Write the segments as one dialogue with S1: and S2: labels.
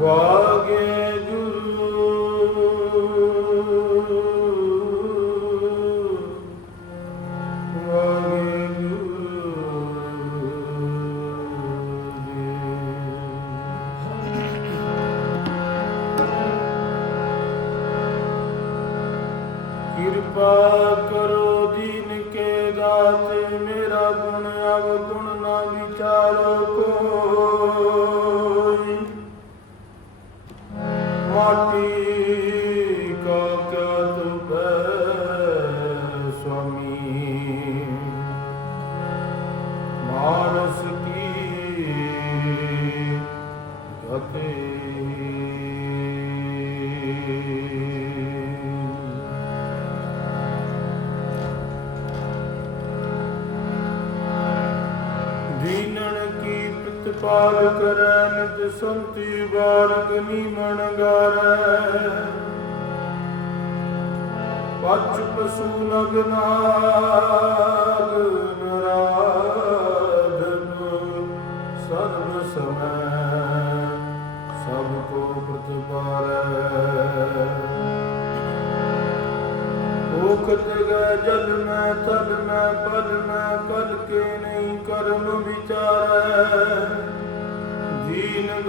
S1: ਕਿਰਪਾ ਕਰੋ ਦੀਨ ਕੇ ਦਾਤੇ ਮੇਰਾ ਗੁਣ ਅਵਗੁਣ ਪ੍ਰਤਪਾਲ ਕਰੈ ਨਿਤ ਸੰਤੀ ਬਾਰਗ ਨੀਮਣ ਗਾਰੈ ਪਛ ਪਸੂ ਨਗਨਾਗ ਨਰਾਧਨ ਸਰਬ ਸਮੈ, ਸਭ ਕੋ ਪ੍ਰਤਪਾਰੈ। ਭੂਖਤ ਗੈ ਜਲ ਮੈਂ ਤਲ ਮੈਂ ਪਲ ਮੈਂ ਕਲ ਕੇ ਨਹੀਂ ਕਰਮ ਵਿਚਾਰ।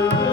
S1: Thank you.